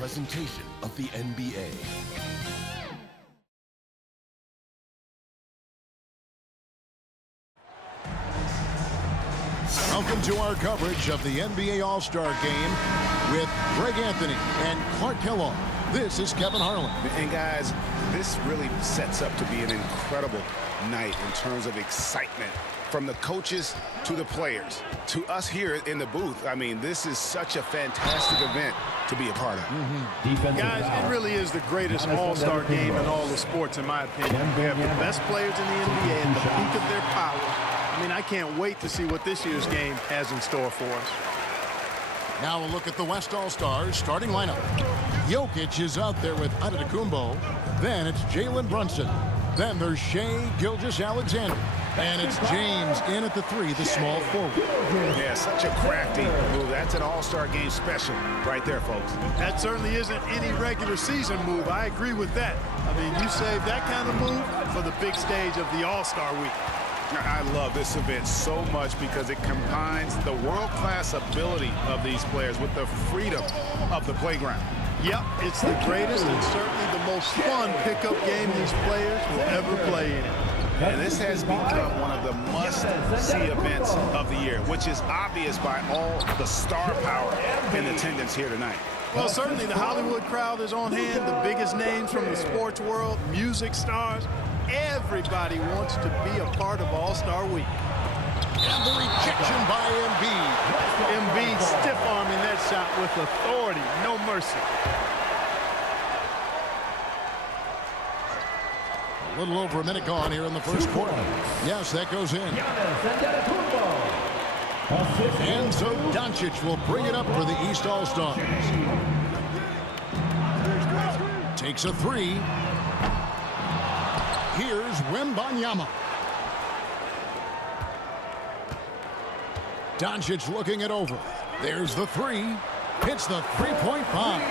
presentation of the NBA. Welcome to our coverage of the NBA All-Star Game with Greg Anthony and Clark Kellogg. This is Kevin Harlan. And guys, this really sets up to be an incredible night in terms of excitement. From the coaches to the players, to us here in the booth. I mean, this is such a fantastic event to be a part of. Guys, it really is the greatest all-star game in all the sports, in my opinion. We have the best players in the NBA at the peak of their power. I mean, I can't wait to see what this year's game has in store for us. Now a look at the West All-Stars starting lineup. Jokic is out there with Antetokounmpo. Then it's Jalen Brunson. Then there's Shai Gilgeous-Alexander. And it's James in at the three, the small forward. Yeah, such a crafty move. That's an all-star game special right there, folks. That certainly isn't any regular season move. I agree with that. I mean, you save that kind of move for the big stage of the All-Star Week. I love this event so much because it combines the world-class ability of these players with the freedom of the playground. Yep, it's the greatest and certainly the most fun pickup game these players will ever play in. And this has become one of the must-see events of the year, which is obvious by all the star power in attendance here tonight. Well, certainly the Hollywood crowd is on hand, the biggest names from the sports world, music stars. Everybody wants to be a part of All-Star Week. And the rejection by Embiid. Embiid stiff-arming that shot with authority, no mercy. A little over a minute gone here in the first quarter. Yes, that goes in. And so Doncic will bring it up for the East All-Stars. Takes a three. Here's Wembanyama. Doncic looking it over. There's the three. Hits the three-point bomb.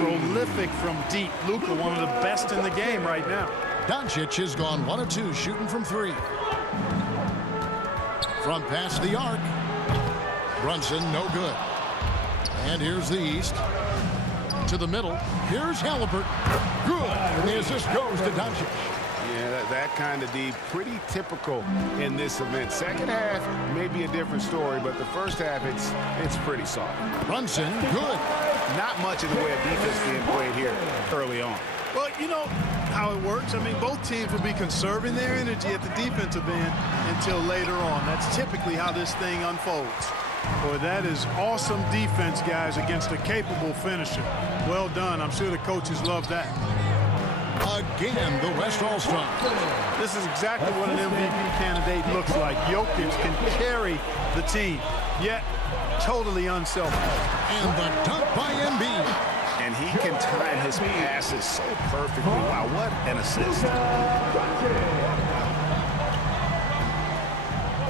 Prolific from deep. Luka, one of the best in the game right now. Doncic has gone 1 of 2 shooting from three. From past the arc. Brunson, no good. And here's the East. To the middle. Here's Halliburton. Good. And the assist goes to Doncic. Yeah, that kind of D, pretty typical in this event. Second half may be a different story, but the first half, it's pretty soft. Brunson, good. Not much in the way of defense being played here early on. Well, you know how it works. I mean, both teams will be conserving their energy at the defensive end until later on. That's typically how this thing unfolds. Boy, that is awesome defense, guys, against a capable finisher. Well done. I'm sure the coaches love that. Again, the West All-Stars. This is exactly what an MVP candidate looks like. Jokic can carry the team, yet totally unselfish. And the dunk by Embiid. And he can time his passes so perfectly. Wow, what an assist.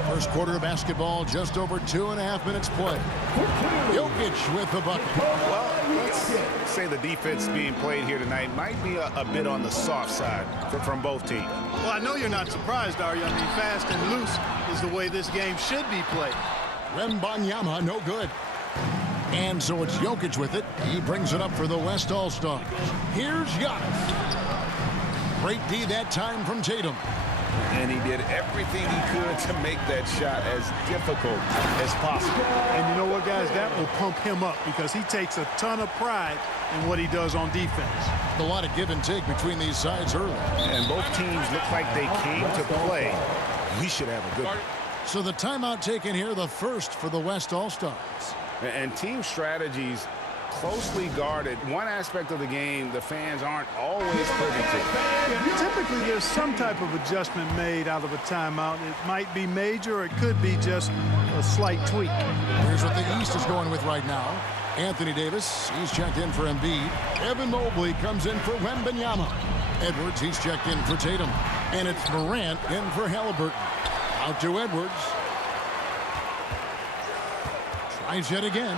First quarter of basketball, just over 2.5 minutes play. Jokic with the bucket. Well, let's say the defense being played here tonight might be a bit on the soft side from both teams. Well, I know you're not surprised, are you? I mean, fast and loose is the way this game should be played. Wembanyama, no good. And so it's Jokic with it. He brings it up for the West All-Stars. Here's Giannis. Great D that time from Tatum. And he did everything he could to make that shot as difficult as possible. And you know what, guys? That will pump him up because he takes a ton of pride in what he does on defense. A lot of give and take between these sides early. And both teams look like they came to play. We should have a good one. So the timeout taken here, the first for the West All-Stars. And team strategies closely guarded. One aspect of the game the fans aren't always privy to. Yeah, typically there's some type of adjustment made out of a timeout. It might be major or it could be just a slight tweak. Here's what the East is going with right now. Anthony Davis, he's checked in for Embiid. Evan Mobley comes in for Wembanyama. Edwards, he's checked in for Tatum. And it's Morant in for Halliburton. Out to Edwards. Tries yet again.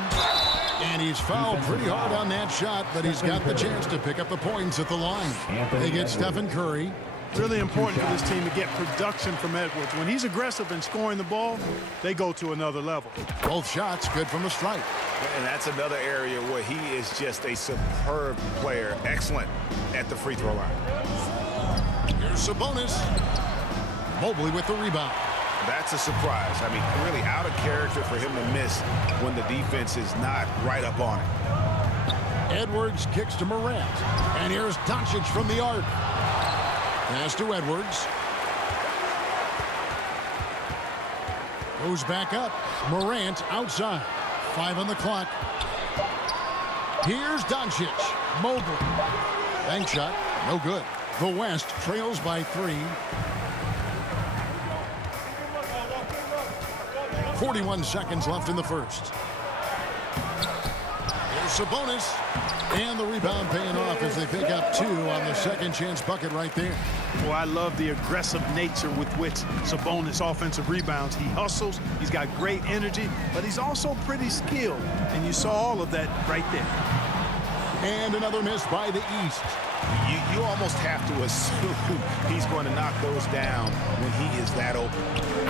And he's fouled pretty hard on that shot, but he's got the chance to pick up the points at the line. They get Stephen Curry. Really important for this team to get production from Edwards. When he's aggressive and scoring the ball, they go to another level. Both shots good from the stripe. And that's another area where he is just a superb player. Excellent at the free throw line. Here's Sabonis. Mobley with the rebound. That's a surprise. I mean, really out of character for him to miss when the defense is not right up on it. Edwards kicks to Morant. And here's Doncic from the arc. Pass to Edwards. Goes back up. Morant outside. 5 on the clock. Here's Doncic. Mobley. Bank shot. No good. The West trails by 3. 41 seconds left in the first. Here's Sabonis. And the rebound paying off as they pick up 2 on the second chance bucket right there. Well, I love the aggressive nature with which Sabonis offensive rebounds. He hustles, he's got great energy, but he's also pretty skilled. And you saw all of that right there. And another miss by the East. You almost have to assume he's going to knock those down when he is that open.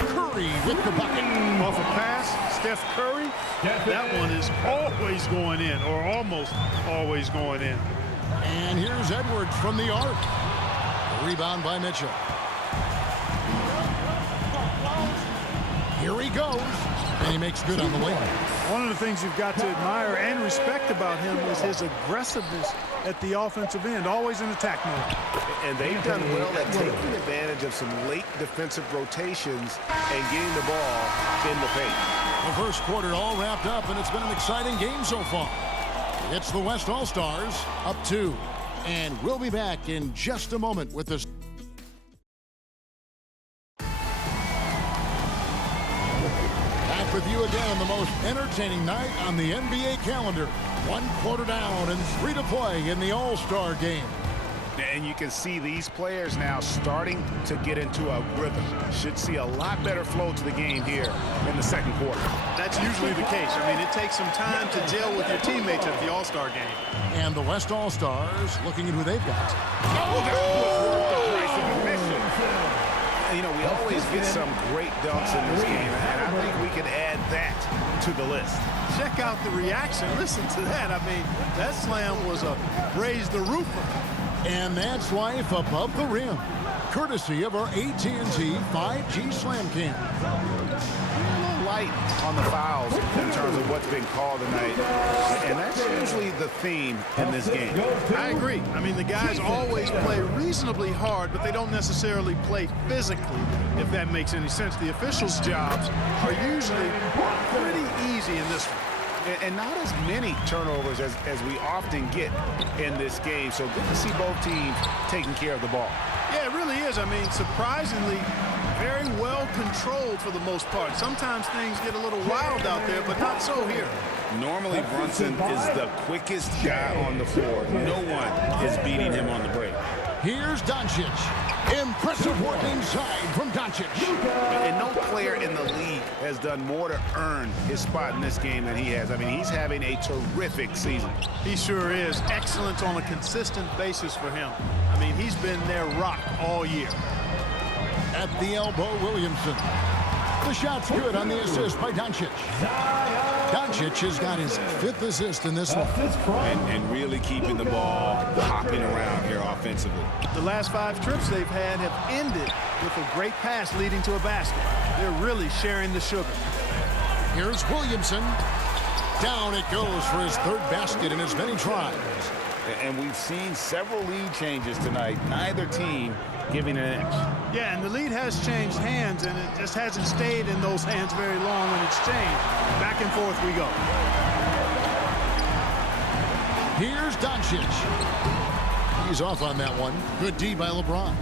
Curry with the bucket. Off a pass, Steph Curry, that one is always going in, or almost always going in. And here's Edwards from the arc. Rebound by Mitchell. Here he goes. And he makes good on the way. One of the things you've got to admire and respect about him is his aggressiveness at the offensive end, always in attack mode. And they've done well at taking advantage of some late defensive rotations and getting the ball in the paint. The first quarter all wrapped up, and it's been an exciting game so far. It's the West All-Stars up 2. And we'll be back in just a moment with this. Back with you again on the most entertaining night on the NBA calendar. 1 quarter down and 3 to play in the All-Star game. And you can see these players now starting to get into a rhythm. Should see a lot better flow to the game here in the second quarter. That's usually the case. I mean, it takes some time to gel with your teammates at the All-Star game. And the West All-Stars looking at who they've got. Oh, that was worth the price of admission. You know, we always get some great dunks in this game, and I think we can add that to the list. Check out the reaction. Listen to that. I mean, that slam was a raise the roofer. And that's life above the rim, courtesy of our AT&T 5G Slam Cam. A little light on the fouls in terms of what's been called tonight, and that's usually the theme in this game. I agree. I mean, the guys always play reasonably hard, but they don't necessarily play physically, if that makes any sense. The officials' jobs are usually pretty easy in this one. And not as many turnovers as we often get in this game. So good to see both teams taking care of the ball. Yeah, it really is. I mean, surprisingly, very well controlled for the most part. Sometimes things get a little wild out there, but not so here. Normally, Brunson is the quickest guy on the floor. No one is beating him on the break. Here's Doncic. Impressive work inside from Doncic. And no player in the league has done more to earn his spot in this game than he has. I mean, he's having a terrific season. He sure is. Excellence on a consistent basis for him. I mean, he's been their rock all year. At the elbow, Williamson. The shot's good on the assist by Doncic. Doncic has got his 5th assist in this one. And really keeping the ball hopping around here offensively. The last 5 trips they've had have ended with a great pass leading to a basket. They're really sharing the sugar. Here's Williamson. Down it goes for his 3rd basket in as many tries. And we've seen several lead changes tonight. Neither team giving an edge. Yeah, and the lead has changed hands, and it just hasn't stayed in those hands very long when it's changed. Back and forth we go. Here's Doncic. He's off on that one. Good D by LeBron.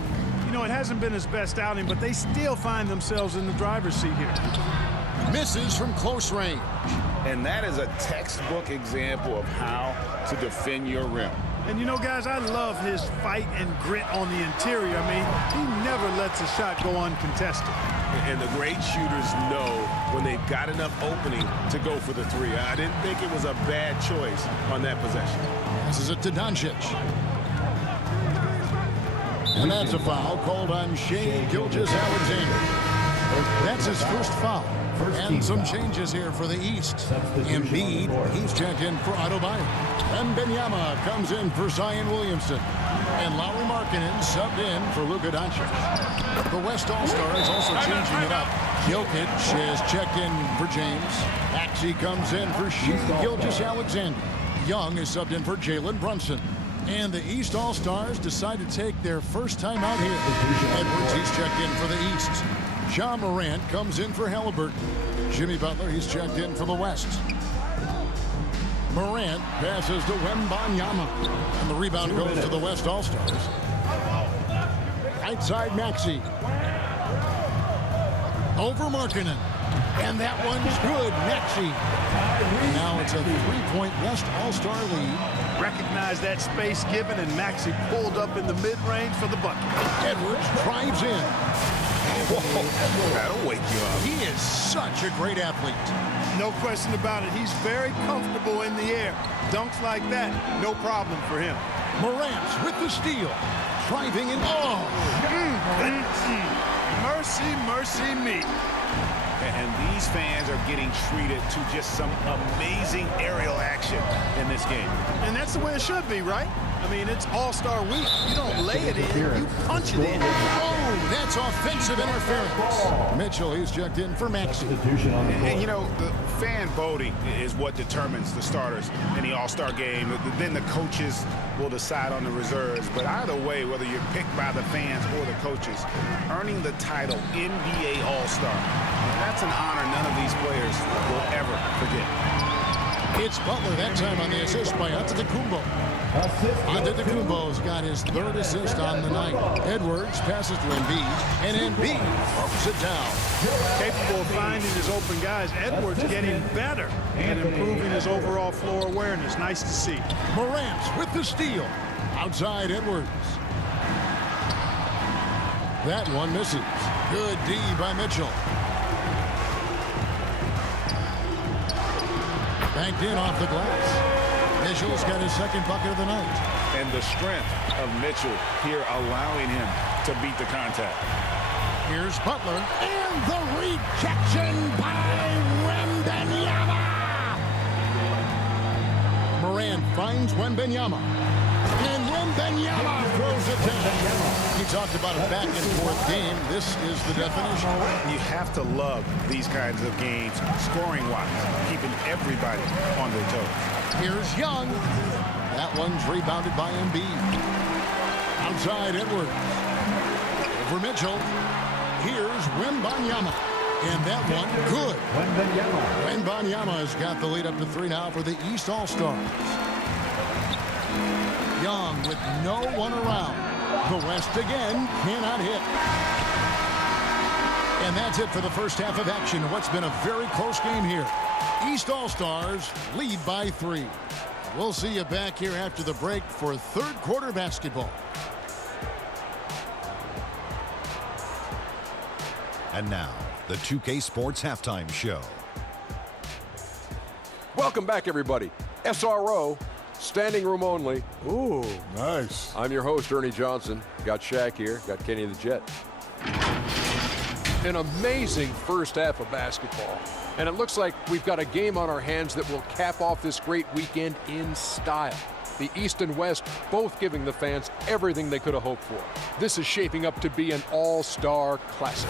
You know, it hasn't been his best outing, but they still find themselves in the driver's seat here. Misses from close range. And that is a textbook example of how to defend your rim. And you know, guys, I love his fight and grit on the interior. I mean, he never lets a shot go uncontested. And the great shooters know when they've got enough opening to go for the 3. I didn't think it was a bad choice on that possession. Passes it to Doncic. And that's a foul called on Shai Gilgeous-Alexander. That's his first foul. And some changes here for the East. Embiid, he's checked in for Adebayo. Wembanyama comes in for Zion Williamson. And Lauri Markkanen subbed in for Luka Doncic. The West All-Star is also changing it up. Jokic is checked in for James. Maxey comes in for Shai Gilgeous-Alexander. Young is subbed in for Jalen Brunson. And the East All-Stars decide to take their first time out here. Edwards, he's checked in for the East. Ja Morant comes in for Halliburton. Jimmy Butler, he's checked in for the West. Morant passes to Wembanyama. And the rebound goes to the West All-Stars. Right side, Maxey. Over Markkanen. And that one's good, Maxey. Now it's a 3-point West All-Star lead. Recognize that space given, and Maxey pulled up in the mid-range for the bucket. Edwards drives in. Whoa, that'll wake you up. He is such a great athlete. No question about it. He's very comfortable in the air. Dunks like that, no problem for him. Morant with the steal. Driving in. Oh! Mercy, mercy me. And these fans are getting treated to just some amazing aerial action in this game. And that's the way it should be, right? I mean, it's All-Star Week. You don't lay it in, you punch it in. Oh, that's offensive interference. Mitchell, he's checked in for Maxey. And, you know, the fan voting is what determines the starters in the All-Star game. Then the coaches will decide on the reserves. But either way, whether you're picked by the fans or the coaches, earning the title NBA All-Star, that's an honor none of these players will ever forget. It's Butler that time on the assist by Antetokounmpo. Antetokounmpo's got his third assist on the night. Edwards passes to Embiid, and Embiid throws it down. Capable of finding his open guys. Edwards getting better and improving his overall floor awareness. Nice to see. Morant with the steal. Outside Edwards. That one misses. Good D by Mitchell. Banked in off the glass. Mitchell's got his second bucket of the night. And the strength of Mitchell here allowing him to beat the contact. Here's Butler. And the rejection by Wembanyama. Morant finds Wembanyama. And Wembanyama throws it down. He talked about a back-and-forth game. This is the definition. You have to love these kinds of games, scoring-wise, keeping everybody on their toes. Here's Young. That one's rebounded by Embiid. Outside Edwards. Over Mitchell. Here's Wembanyama. And that one, good. Wembanyama has got the lead up to 3 now for the East All-Stars. Young with no one around. The West again cannot hit. And that's it for the first half of action. What's been a very close game here. East All-Stars lead by 3. We'll see you back here after the break for third quarter basketball. And now, the 2K Sports Halftime Show. Welcome back, everybody. SRO, standing room only. Ooh, nice. I'm your host, Ernie Johnson. Got Shaq here, got Kenny the Jet. An amazing first half of basketball. And it looks like we've got a game on our hands that will cap off this great weekend in style. The East and West both giving the fans everything they could have hoped for. This is shaping up to be an all-star classic.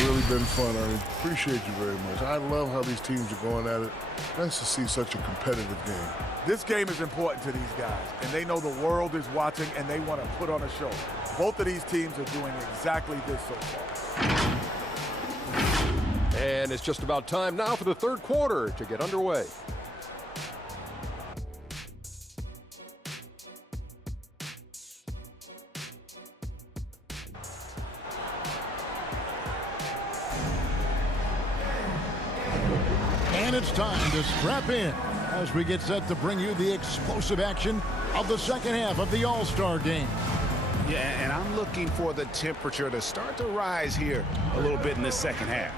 Really been fun, Ernie. Appreciate you very much. I love how these teams are going at it. Nice to see such a competitive game. This game is important to these guys, and they know the world is watching, and they want to put on a show. Both of these teams are doing exactly this so far. And it's just about time now for the third quarter to get underway. And it's time to strap in as we get set to bring you the explosive action of the second half of the All-Star game. Yeah, and I'm looking for the temperature to start to rise here a little bit in this second half.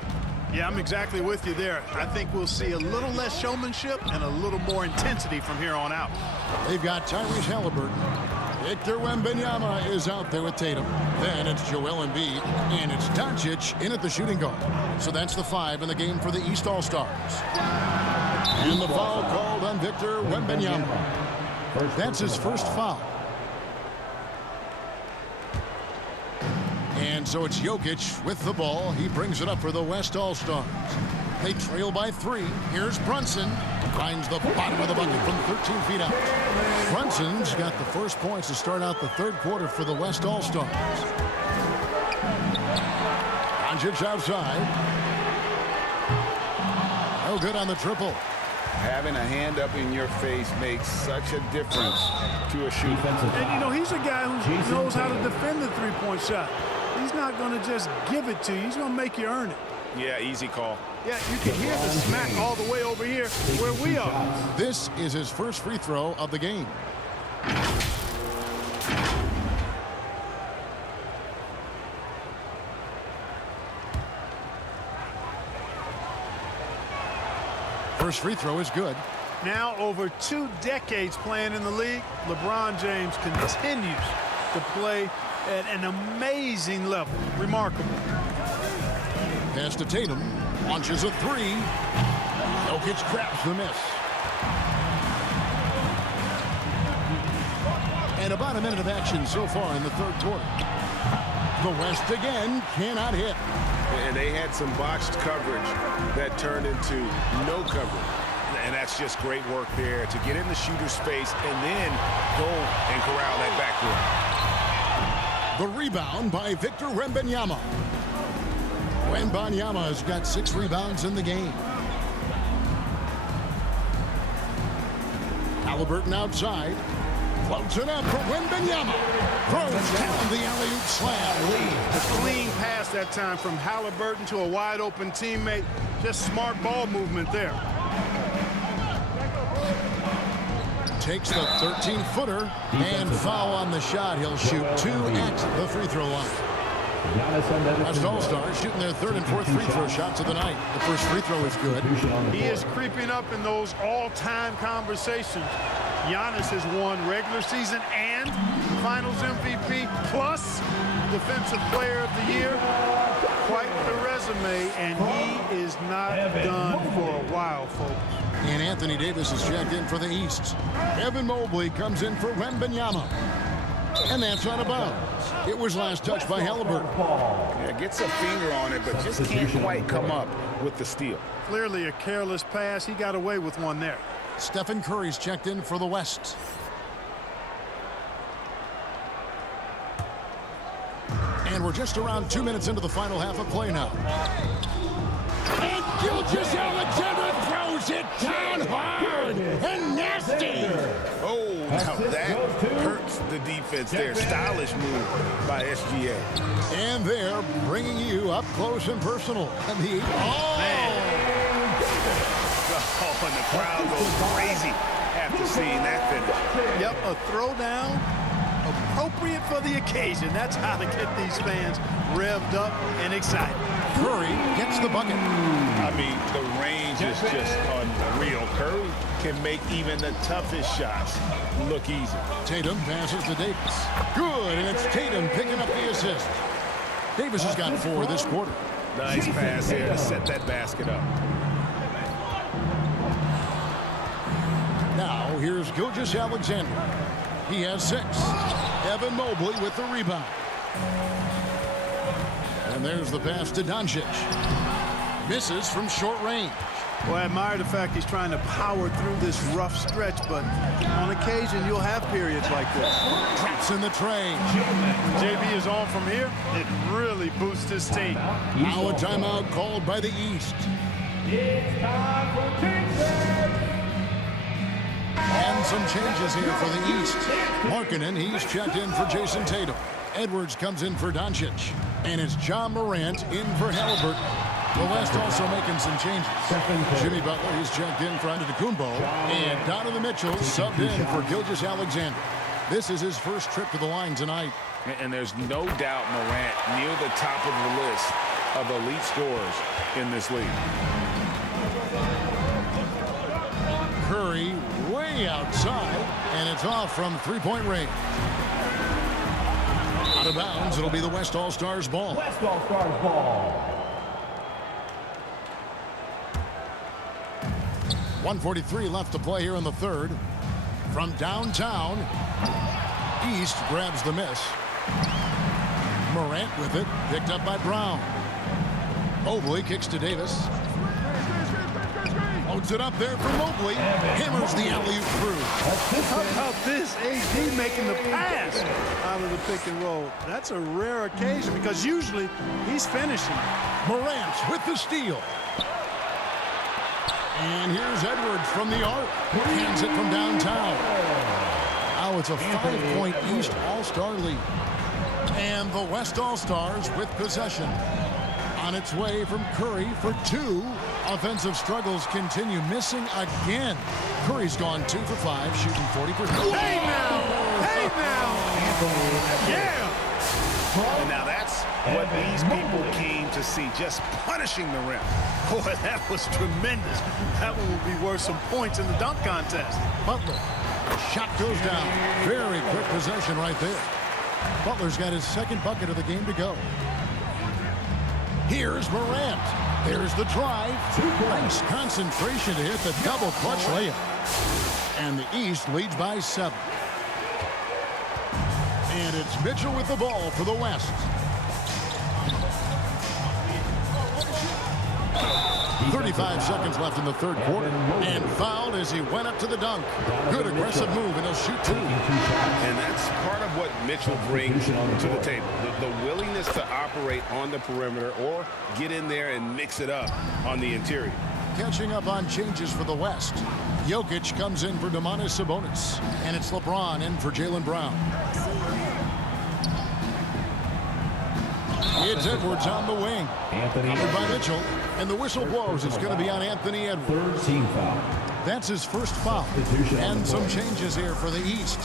Yeah, I'm exactly with you there. I think we'll see a little less showmanship and a little more intensity from here on out. They've got Tyrese Halliburton. Victor Wembanyama is out there with Tatum. Then it's Joel Embiid, and it's Doncic in at the shooting guard. So that's the 5 in the game for the East All-Stars. And the foul called on Victor Wembanyama. That's his first foul. And so it's Jokic with the ball. He brings it up for the West All-Stars. They trail by 3. Here's Brunson. Finds the bottom of the bucket from 13 feet out. Brunson's got the first points to start out the third quarter for the West All-Stars. Doncic outside. No good on the triple. Having a hand up in your face makes such a difference to a shooter. And, you know, he's a guy who knows how to defend the three-point shot. He's not going to just give it to you. He's going to make you earn it. Yeah, easy call. Yeah, you can hear the smack all the way over here where we are. This is his first free throw of the game. First free throw is good. Now, over 2 decades playing in the league, LeBron James continues to play at an amazing level. Remarkable. Pass to Tatum. Launches a 3. Jokic traps the miss. And about a minute of action so far in the third quarter. The West again cannot hit. And they had some botched coverage that turned into no coverage. And that's just great work there to get in the shooter's space and then go and corral that backcourt. The rebound by Victor Wembanyama. Wembanyama has got 6 rebounds in the game. Halliburton outside. Floats it up for Wembanyama. Throws down the alley-oop slam. A clean pass that time from Halliburton to a wide-open teammate. Just smart ball movement there. Takes the 13-footer and foul on the shot. He'll shoot 2 at the free throw line. West All-Stars shooting their 3rd and 4th free throw shots of the night. The first free throw is good. He is creeping up in those all-time conversations. Giannis has won regular season and Finals MVP plus Defensive Player of the Year. Quite the resume, and he is not done for a while, folks. And Anthony Davis is checked in for the East. Evan Mobley comes in for Wembanyama. And that's out of bounds. It was last touched by Halliburton. Yeah, gets a finger on it, but just can't quite come up with the steal. Clearly a careless pass. He got away with one there. Stephen Curry's checked in for the West. And we're just around 2 minutes into the final half of play now. And Gilgeous-Alexander throws it down hard and nasty. Oh, now that hurts the defense there. Stylish move by SGA. And they're bringing you up close and personal. And the Oh, and the crowd goes crazy after seeing that finish. Yep, a throwdown appropriate for the occasion. That's how to get these fans revved up and excited. Curry gets the bucket. I mean, the range is just unreal. Curry can make even the toughest shots look easy. Tatum passes to Davis. Good, and it's Tatum picking up the assist. Davis has got 4 this quarter. Nice pass here to set that basket up. Now, here's Gilgeous-Alexander. He has 6. Evan Mobley with the rebound. And there's the pass to Doncic. Misses from short range. Well, I admire the fact he's trying to power through this rough stretch, but on occasion you'll have periods like this. Traps in the tray. When JB is on from here, it really boosts his team. Now a timeout called by the East. It's time for Kingston. And some changes here for the East. Markkanen, he's checked in for Jason Tatum. Edwards comes in for Doncic. And it's John Morant in for Halliburton. The West also making some changes. Jimmy Butler, he's checked in for Antetokounmpo. And Donovan Mitchell subbed in for Gilgeous-Alexander. This is his first trip to the line tonight. And there's no doubt Morant near the top of the list of elite scorers in this league. Curry way outside, and it's off from 3-point range. Out of bounds, it'll be the West All-Stars ball. West All-Stars ball. 1:43 left to play here in the third. From downtown, East grabs the miss. Morant with it, picked up by Brown. Mobley kicks to Davis. Loads it up there for Mobley. Hammers the alley-oop through. How about this? AD making the pass out of the pick and roll. That's a rare occasion because usually he's finishing. Morant with the steal. And here's Edwards from the arc. Hands it from downtown. Now it's a 5-point East All-Star lead. And the West All-Stars with possession. On its way from Curry for two. Offensive struggles continue, missing again. Curry's gone 2 for 5, shooting 40%. Hey now! Hey now! Yeah! And now that's what these people came to see, just punishing the rim. Boy, that was tremendous. That one will be worth some points in the dunk contest. Butler. Shot goes down. Very quick possession right there. Butler's got his second bucket of the game to go. Here's Morant. There's the drive. Nice concentration to hit the double clutch layup. And the East leads by 7. And it's Mitchell with the ball for the West. 35 seconds left in the third quarter. And fouled as he went up to the dunk. Good aggressive move, and he'll shoot 2. And that's part of what Mitchell brings to the table. The willingness to operate on the perimeter or get in there and mix it up on the interior. Catching up on changes for the West. Jokic comes in for Domantas Sabonis. And it's LeBron in for Jaylen Brown. It's Edwards on the wing. Covered by Mitchell. And the whistle blows. It's going to be on Anthony Edwards. Third team foul. That's his first foul. And some changes here for the East.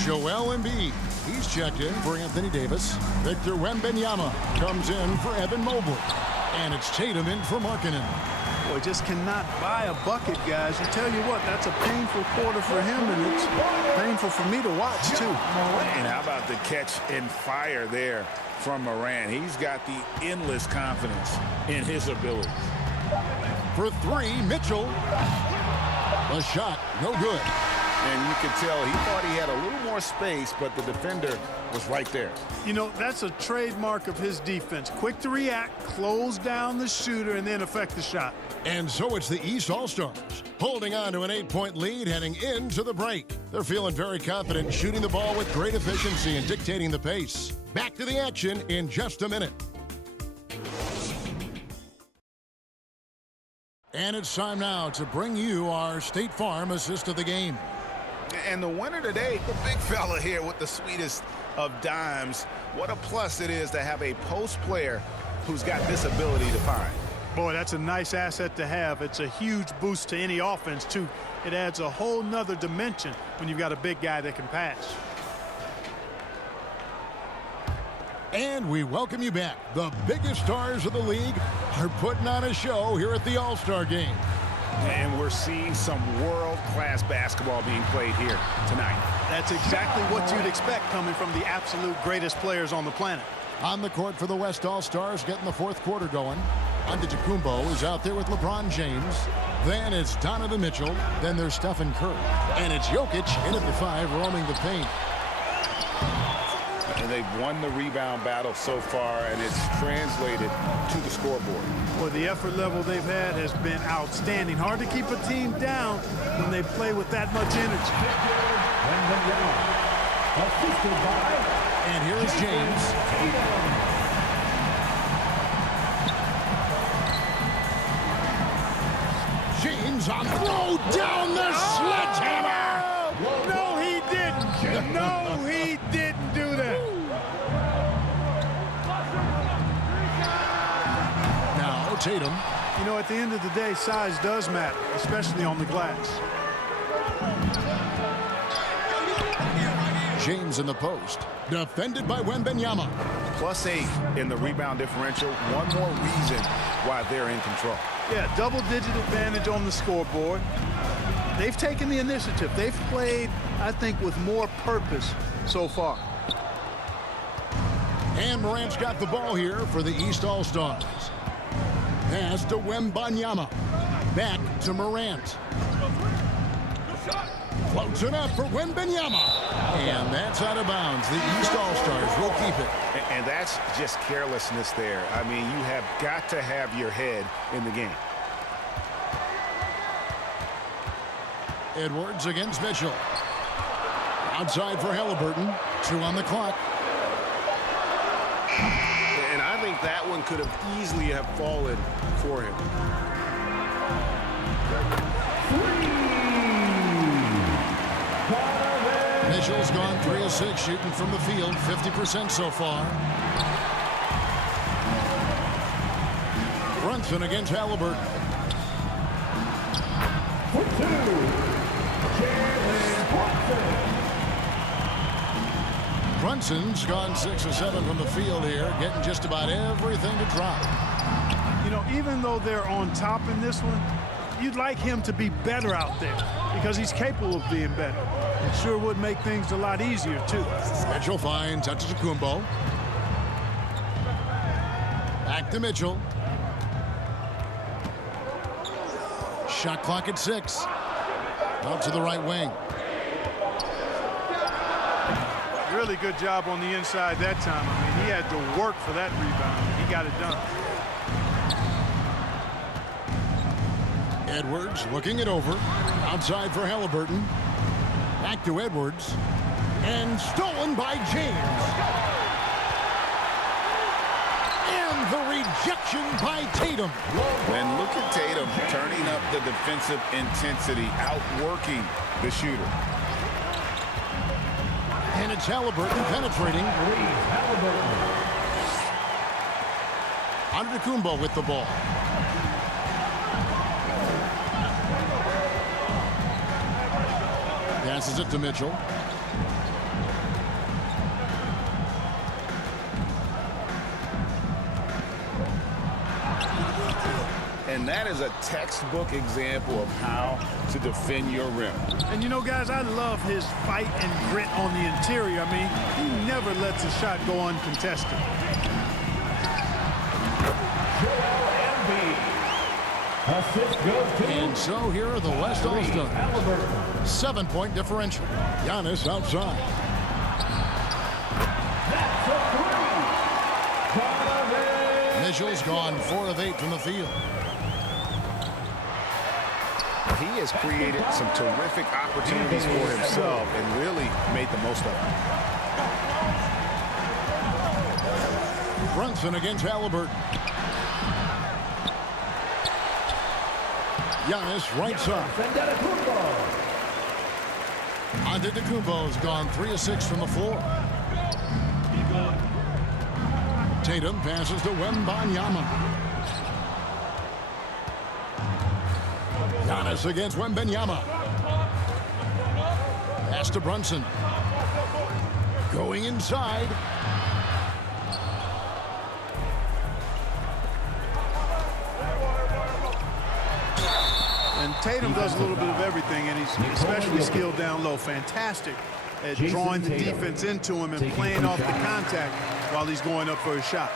Joel Embiid. He's checked in for Anthony Davis. Victor Wembanyama comes in for Evan Mobley. And it's Tatum in for Markkanen. Boy, just cannot buy a bucket, guys. I tell you what, that's a painful quarter for him, and it's painful for me to watch, too. And how about the catch and fire there from Morant? He's got the endless confidence in his abilities. For 3, Mitchell. The shot, no good. And you could tell he thought he had a little more space, but the defender was right there. You know, that's a trademark of his defense. Quick to react, close down the shooter, and then affect the shot. And so it's the East All-Stars holding on to an 8-point lead heading into the break. They're feeling very confident, shooting the ball with great efficiency and dictating the pace. Back to the action in just a minute. And it's time now to bring you our State Farm assist of the game. And the winner today, the big fella here with the sweetest of dimes. What a plus it is to have a post player who's got this ability to find. Boy, that's a nice asset to have. It's a huge boost to any offense, too. It adds a whole nother dimension when you've got a big guy that can pass. And we welcome you back. The biggest stars of the league are putting on a show here at the All-Star Game. And we're seeing some world-class basketball being played here tonight. That's exactly what you'd expect coming from the absolute greatest players on the planet. On the court for the West All-Stars, getting the fourth quarter going. Antetokounmpo is out there with LeBron James. Then it's Donovan Mitchell. Then there's Stephen Curry. And it's Jokic in at the 5, roaming the paint. And they've won the rebound battle so far, and it's translated to the scoreboard. Well, the effort level they've had has been outstanding. Hard to keep a team down when they play with that much energy. And here is James. James on throw down the sledgehammer. No, he didn't. No, he didn't do that. Now Tatum. You know, at the end of the day, size does matter, especially on the glass. James in the post. Defended by Wembanyama. +8 in the rebound differential. One more reason why they're in control. Yeah, double-digit advantage on the scoreboard. They've taken the initiative. They've played, I think, with more purpose so far. And Morant's got the ball here for the East All-Stars. Pass to Wembanyama. Back to Morant. Floats it up for Wembanyama. And that's out of bounds. The East All-Stars will keep it. And that's just carelessness there. I mean, you have got to have your head in the game. Edwards against Mitchell. Outside for Halliburton. 2 on the clock. And I think that one could have easily have fallen for him. Mitchell's gone 3 of 6 shooting from the field, 50% so far. Brunson against Halliburton. Brunson's gone 6 of 7 from the field here, getting just about everything to drop. You know, even though they're on top in this one, you'd like him to be better out there because he's capable of being better. It sure would make things a lot easier, too. Mitchell finds Antetokounmpo. Back to Mitchell. Shot clock at 6. Out to the right wing. Really good job on the inside that time. I mean, he had to work for that rebound. He got it done. Edwards looking it over. Outside for Halliburton. Back to Edwards. And stolen by James. And the rejection by Tatum. And look at Tatum turning up the defensive intensity, outworking the shooter. And it's Halliburton penetrating. Antetokounmpo with the ball. Passes it to Mitchell. And that is a textbook example of how to defend your rim. And you know, guys, I love his fight and grit on the interior. I mean, he never lets a shot go uncontested. And so here are the West All-Stars. 7-point differential. Giannis outside. Mitchell's gone 4 of 8 from the field. He has created some terrific opportunities for himself and really made the most of them. Brunson against Halliburton. Giannis right side. Antetokounmpo's gone 3 of 6 from the floor. Tatum passes to Wembanyama. Giannis against Wembanyama. Pass to Brunson. Going inside. And Tatum does a little bit of everything, and he's especially skilled down low. Fantastic at drawing the defense into him and playing off the contact while he's going up for a shot.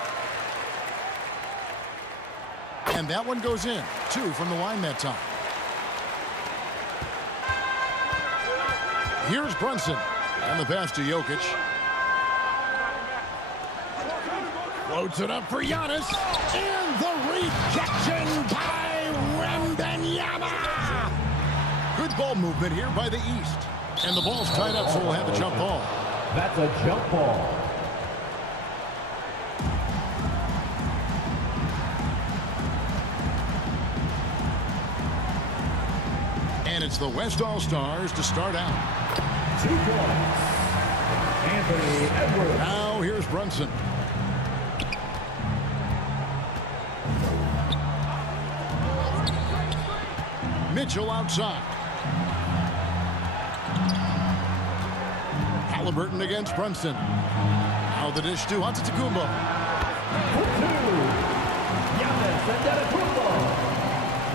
And that one goes in. 2 from the line that time. Here's Brunson. And the pass to Jokic. Floats it up for Giannis. And the rejection by Wembanyama. Good ball movement here by the East. And the ball's tied up, so we'll have a jump ball. That's a jump ball. And it's the West All-Stars to start out. 2 points. Anthony Edwards. Now here's Brunson. Mitchell outside. Halliburton against Brunson. Now the dish to Antetokounmpo. For 2. Giannis Antetokounmpo.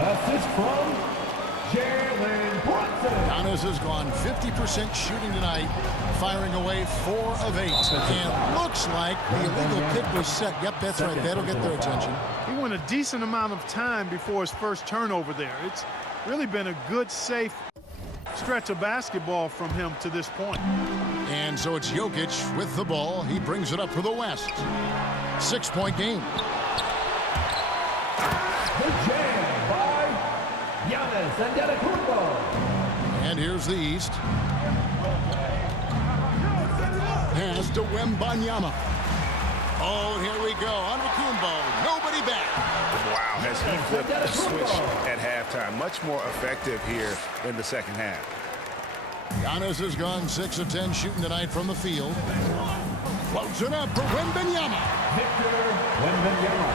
Assist from Jalen Brunson. Giannis has gone 50% shooting tonight, firing away 4 of 8. And looks like the illegal kick was set. Yep, that's right. That'll get their attention. He went a decent amount of time before his first turnover there. It's really been a good, safe stretch of basketball from him to this point. And so it's Jokic with the ball. He brings it up for the West. 6-point game. The jam by Giannis Antetokounmpo. And here's the East. Pass to Wembanyama. Oh, here we go. Antetokounmpo. Nobody back. Wow, has he flipped the switch at halftime. Much more effective here in the second half. Giannis has gone 6 of 10 shooting tonight from the field. Floats it up for Wembanyama. Victor Wembanyama.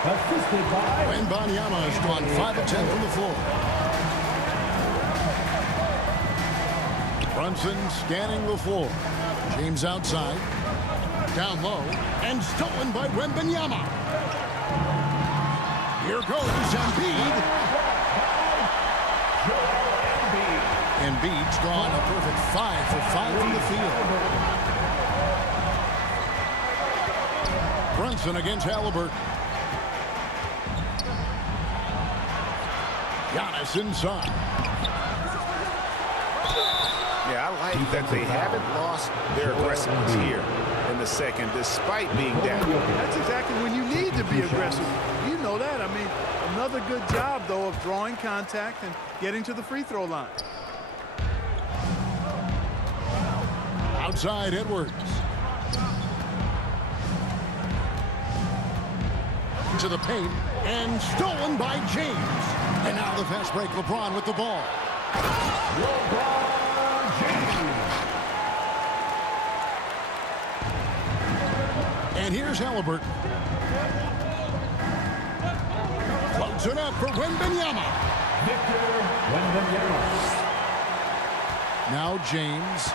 Assisted by Wembanyama has gone 5 of 10 from the floor. Brunson scanning the floor. James outside. Down low. And stolen by Wembanyama. Here goes Embiid. Embiid's gone a perfect 5 for 5 from the field. Brunson against Halliburton. Giannis inside. Yeah, I like that they haven't lost their aggressiveness here in the second, despite being down. That's exactly when you need to be aggressive. You know that. I mean, another good job, though, of drawing contact and getting to the free throw line. Outside Edwards. To the paint and stolen by James. And now the fast break. LeBron with the ball. LeBron James. And here's Halliburton. Floats it up for Wembanyama. Victor Wembanyama. Now James.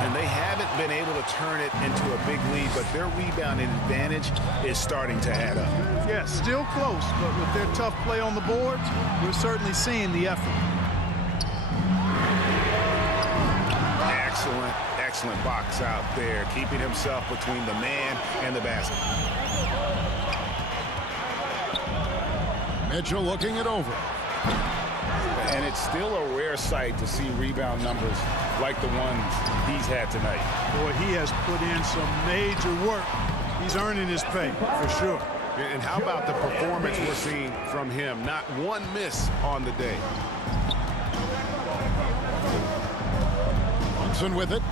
And they haven't been able to turn it into a big lead, but their rebounding advantage is starting to add up. Yeah, still close, but with their tough play on the boards, we're certainly seeing the effort. Excellent, excellent box out there, keeping himself between the man and the basket. Mitchell looking it over. And it's still a rare sight to see rebound numbers like the ones he's had tonight. Boy, he has put in some major work. He's earning his pay, for sure. And how about the performance we're seeing from him? Not one miss on the day. Brunson with it.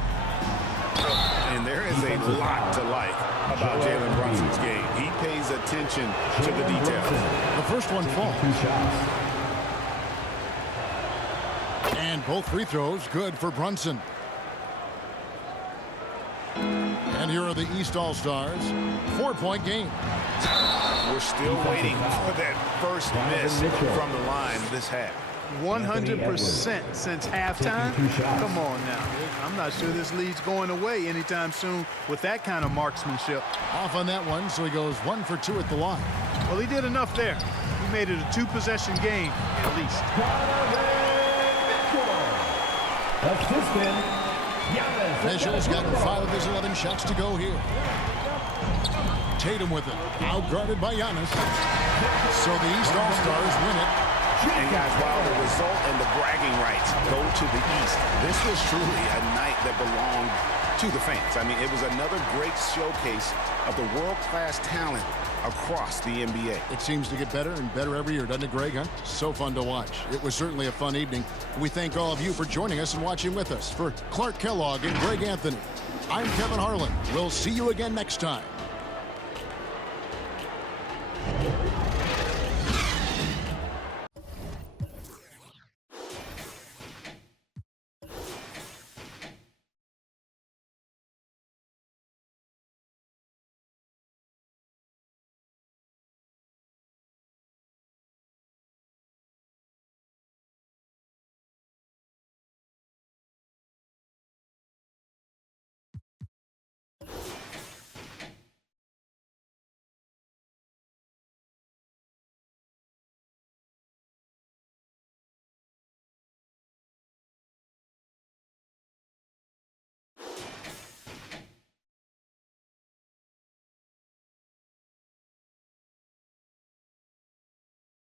And there is a lot to like about Jalen Brunson's game. He pays attention to the details. The first one falls. And both free throws good for Brunson. And here are the East All-Stars. 4-point game. We're still waiting for that first miss from the line this half. 100% since halftime. Come on now. I'm not sure this lead's going away anytime soon with that kind of marksmanship. Off on that one, so he goes 1 for 2 at the line. Well, he did enough there. He made it a 2-possession game, at least. Assistant Giannis. Mitchell's gotten 5 of his 11 shots to go here. Tatum with it. Outguarded by Giannis. So the East All-Stars win it. And guys, while the result and the bragging rights go to the East, this was truly a night that belonged to the fans. I mean, it was another great showcase of the world-class talent across the NBA. It seems to get better and better every year, doesn't it, Greg? Huh? So fun to watch. It was certainly a fun evening. We thank all of you for joining us and watching with us. For Clark Kellogg and Greg Anthony, I'm Kevin Harlan. We'll see you again next time.